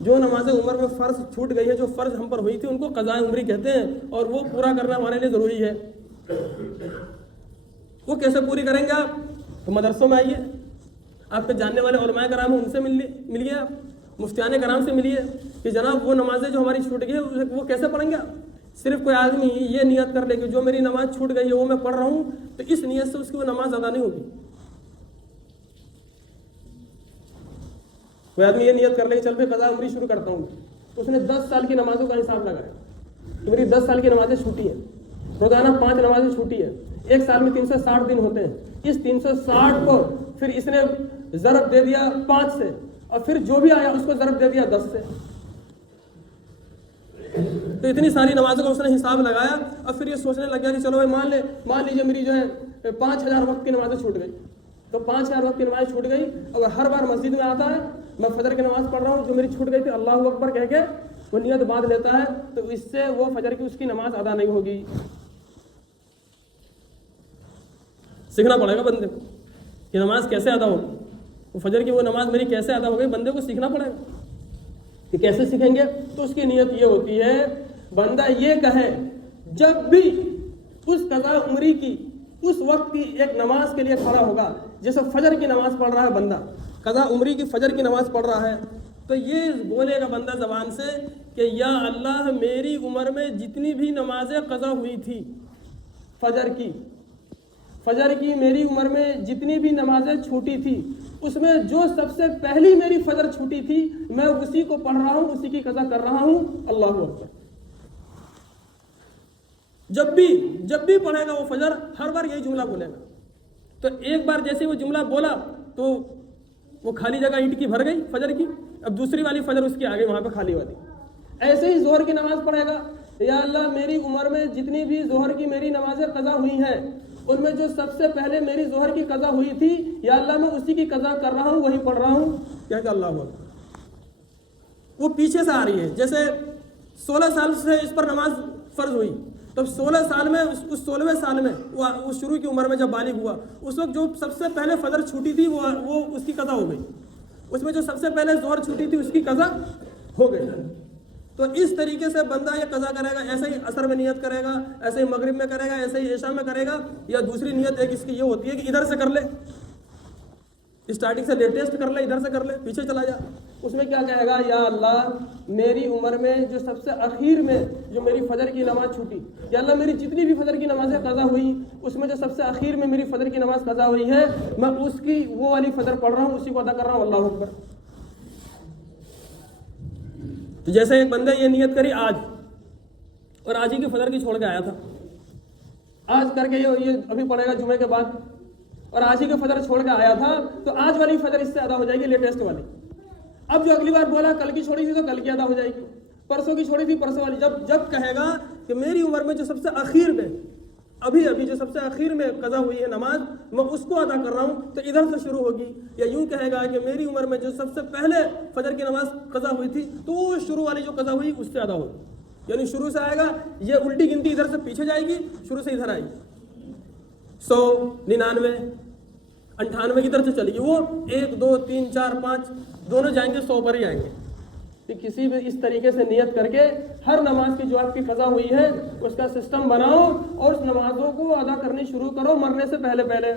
جو نماز عمر میں فرض چھوٹ گئی ہے، جو فرض ہم پر ہوئی تھی، ان کو قضاء عمری کہتے ہیں، اور وہ پورا کرنا ہمارے لیے ضروری ہے۔ وہ کیسے پوری کریں گے آپ؟ تو مدرسوں میں آئیے، آپ کے جاننے والے علماء کرام ہیں، ان سے ملیے، آپ مفتیان کرام سے ملیے کہ جناب وہ نمازیں جو ہماری چھوٹ گئی ہے وہ کیسے پڑھیں گے آپ؟ صرف کوئی آدمی یہ نیت کر لے کہ جو میری نماز چھوٹ گئی ہے وہ میں پڑھ رہا ہوں، تو اس نیت سے اس کی وہ نماز ادا نہیں ہوگی۔ کوئی آدمی یہ نیت کر لے کہ چل میں قضاء عمری شروع کرتا ہوں، تو اس نے 10 سال کی نمازوں کا حساب لگایا کہ میری 10 سال کی نمازیں چھوٹی ہیں، روزانہ 5 نمازیں چھوٹی ہیں، ایک سال میں 360 دن ہوتے ہیں، اس 360 کو پھر اس نے ضرب دے دیا 5 سے، اور پھر جو بھی آیا اس کو ضرب دے دیا 10 سے، تو اتنی ساری نمازوں کا اس نے حساب لگایا، اور پھر یہ سوچنے لگ گیا کہ چلو بھائی مان لیجیے میری جو ہے 5000 وقت کی نمازیں چھوٹ گئی، تو 5000 وقت کی نماز چھوٹ گئی، اور ہر بار مسجد میں آتا ہے، میں فجر کی نماز پڑھ رہا ہوں، جو میری چھوٹ گئی تھی اللہ اکبر کہہ کے وہ نیت باندھ لیتا ہے، تو اس سے وہ فجر کی اس کی نماز ادا نہیں ہوگی۔ سیکھنا پڑے گا بندے کو کہ نماز کیسے ادا ہوگی، وہ فجر کی وہ نماز میری کیسے ادا ہو گئی، بندے کو سیکھنا پڑے گا کہ کیسے سیکھیں گے۔ تو اس کی نیت یہ ہوتی ہے، بندہ یہ کہے جب بھی اس قضاء عمری کی اس وقت کی ایک نماز کے لیے کھڑا ہوگا، جیسے فجر کی نماز پڑھ رہا ہے بندہ، قضاء عمری کی فجر کی نماز پڑھ رہا ہے، تو یہ بولے گا بندہ زبان سے کہ یا اللہ میری عمر میں جتنی بھی نمازیں قضا ہوئی تھی فجر کی میری عمر میں جتنی بھی نمازیں چھوٹی تھی، اس میں جو سب سے پہلی میری فجر چھوٹی تھی میں اسی کو پڑھ رہا ہوں، اسی کی قضا کر رہا ہوں، اللہ اکبر۔ جب بھی پڑھے گا وہ فجر، ہر بار یہی جملہ بولے گا، تو ایک بار جیسے وہ جملہ بولا تو وہ خالی جگہ اینٹ کی بھر گئی فجر کی، اب دوسری والی فجر اس کی آگے وہاں پہ خالی والی۔ ایسے ہی ظہر کی نماز پڑھے گا، یا اللہ میری عمر میں جتنی بھی ظہر کی میری نمازیں قضا ہوئی ہیں، ان میں جو سب سے پہلے میری ظہر کی قضا ہوئی تھی، یا اللہ میں اسی کی قضا کر رہا ہوں، وہی پڑھ رہا ہوں، کیا کہ اللہ اکبر۔ وہ پیچھے سے آ رہی ہے، جیسے 16 سال سے اس پر نماز فرض ہوئی، تو 16 سال میں اس 16ویں سال میں وہ شروع کی عمر میں جب بالغ ہوا، اس وقت جو سب سے پہلے فجر چھوٹی تھی وہ اس کی قضا ہو گئی، اس میں جو سب سے پہلے ظہر چھوٹی تھی اس کی قضا ہو گئی۔ تو اس طریقے سے بندہ یہ قضا کرے گا، ایسے ہی عصر میں نیت کرے گا، ایسے ہی مغرب میں کرے گا، ایسے ہی عشاء میں کرے گا، یا دوسری نیت ایک اس کی یہ ہوتی ہے کہ ادھر سے کر لے، اسٹارٹنگ سے لیٹسٹ کر لے، ادھر سے کر لے، پیچھے چلا جا۔ اس میں کیا کہے گا، یا اللہ میری عمر میں جو سب سے اخیر میں جو میری فجر کی نماز چھوٹی، یا اللہ میری جتنی بھی فجر کی نمازیں قضا ہوئی، اس میں جو سب سے اخیر میں میری فجر کی نماز قضا ہوئی ہے، میں اس کی وہ والی فجر پڑھ رہا ہوں، اسی کو ادا کر رہا ہوں، اللہ اکبر۔ تو جیسے ایک بندہ یہ نیت کری آج، اور آج ہی کی فجر کی چھوڑ کے آیا تھا، آج کر کے یہ ابھی پڑھے گا جمعے کے بعد، اور آج ہی کی فجر چھوڑ کے آیا تھا، تو آج والی فجر اس سے ادا ہو جائے گی، لیٹسٹ والی۔ اب جو اگلی بار بولا کل کی چھوڑی تھی تو کل کی ادا ہو جائے گی، پرسوں کی چھوڑی تھی پرسوں والی۔ جب کہے گا کہ میری عمر میں جو سب سے اخیر میں ابھی جو سب سے اخیر میں قضا ہوئی ہے نماز، میں اس کو ادا کر رہا ہوں، تو ادھر سے شروع ہوگی۔ یا یوں کہے گا کہ میری عمر میں جو سب سے پہلے فجر کی نماز قضا ہوئی تھی، تو وہ شروع والی جو قضا ہوئی اس سے ادا ہوگی، یعنی شروع سے آئے گا، یہ الٹی گنتی ادھر سے پیچھے جائے گی، شروع سے ادھر آئے گی، 100 99 98 کی طرف سے چلے گی، وہ 1 2 3 4 5 دونوں جائیں گے 100 پر ہی آئیں گے۔ کہ کسی بھی اس طریقے سے نیت کر کے ہر نماز کی جو آپ کی قضا ہوئی ہے اس کا سسٹم بناؤ، اور اس نمازوں کو ادا کرنی شروع کرو مرنے سے پہلے۔